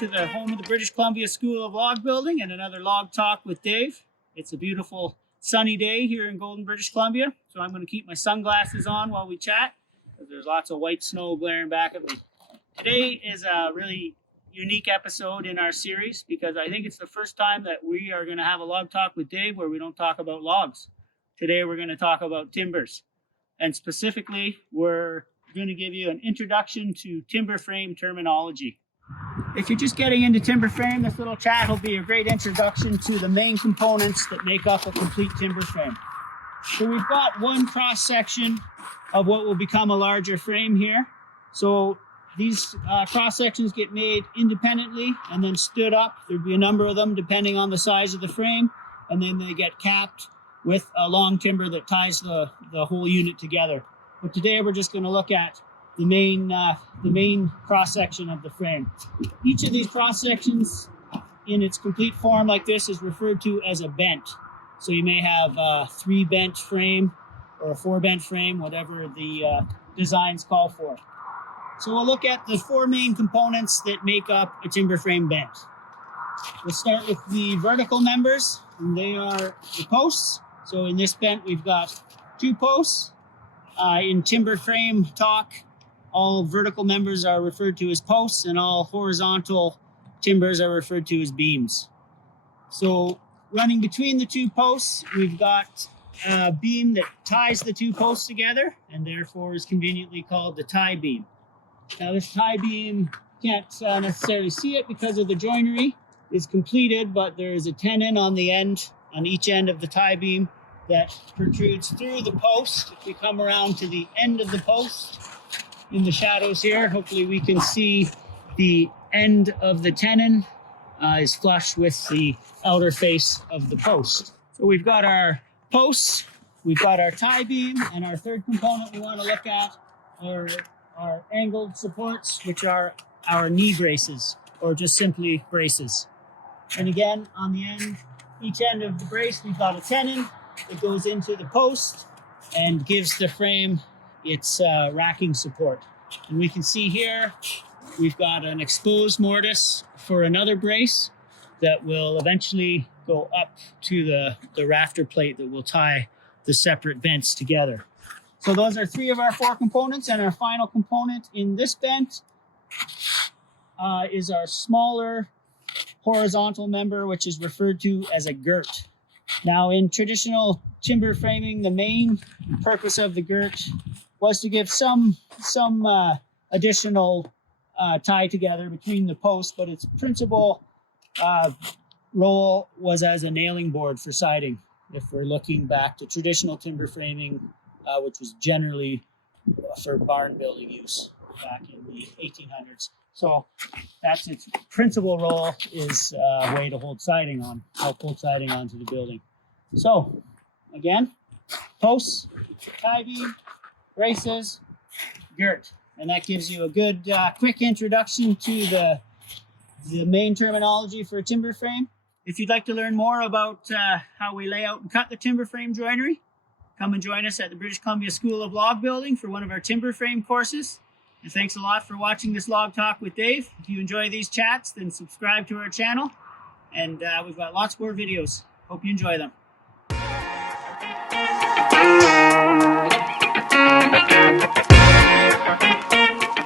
to the home of the British Columbia School of Log Building and another Log Talk with Dave. It's a beautiful sunny day here in Golden, British Columbia, so I'm going to keep my sunglasses on while we chat because there's lots of white snow glaring back at me. Today is a really unique episode in our series because I think it's the first time that we are going to have a Log Talk with Dave where we don't talk about logs. Today we're going to talk about timbers, and specifically we're going to give you an introduction to timber frame terminology. If you're just getting into timber frame, this little chat will be a great introduction to the main components that make up a complete timber frame. So we've got one cross section of what will become a larger frame here. So these cross sections get made independently and then stood up. There'd be a number of them depending on the size of the frame, and then they get capped with a long timber that ties the whole unit together. But today we're just going to look at the main cross section of the frame. Each of these cross sections in its complete form like this is referred to as a bent. So you may have a 3-bent frame or a 4-bent frame, whatever the designs call for. So we'll look at the 4 main components that make up a timber frame bent. We'll start with the vertical members, and they are the posts. So in this bent we've got 2 posts. In timber frame talk, all vertical members are referred to as posts and all horizontal timbers are referred to as beams. So running between the 2 posts, we've got a beam that ties the 2 posts together and therefore is conveniently called the tie beam. Now this tie beam, can't necessarily see it because of the joinery, is completed, but there is a tenon on the end, on each end of the tie beam, that protrudes through the post. If we come around to the end of the post in the shadows here, hopefully we can see the end of the tenon is flush with the outer face of the post. So we've got our posts, we've got our tie beam, and our third component we want to look at are our angled supports, which are our knee braces, or just simply braces. And again, on the end, each end of the brace, we've got a tenon. It goes into the post and gives the frame its racking support. And we can see here, we've got an exposed mortise for another brace that will eventually go up to the rafter plate that will tie the separate bents together. So those are 3 of our 4 components, and our final component in this bent is our smaller horizontal member, which is referred to as a girt. Now, in traditional timber framing, the main purpose of the girt was to give some additional tie together between the posts, but its principal role was as a nailing board for siding. If we're looking back to traditional timber framing, which was generally for barn building use back in the 1800s. So that's its principal role, is a way to hold siding on, help hold siding onto the building. So again, posts, tie beam, braces, girt. And that gives you a good quick introduction to the main terminology for a timber frame. If you'd like to learn more about how we lay out and cut the timber frame joinery, come and join us at the British Columbia School of Log Building for one of our timber frame courses. And thanks a lot for watching this Log Talk with Dave. If you enjoy these chats, then subscribe to our channel. And we've got lots more videos. Hope you enjoy them.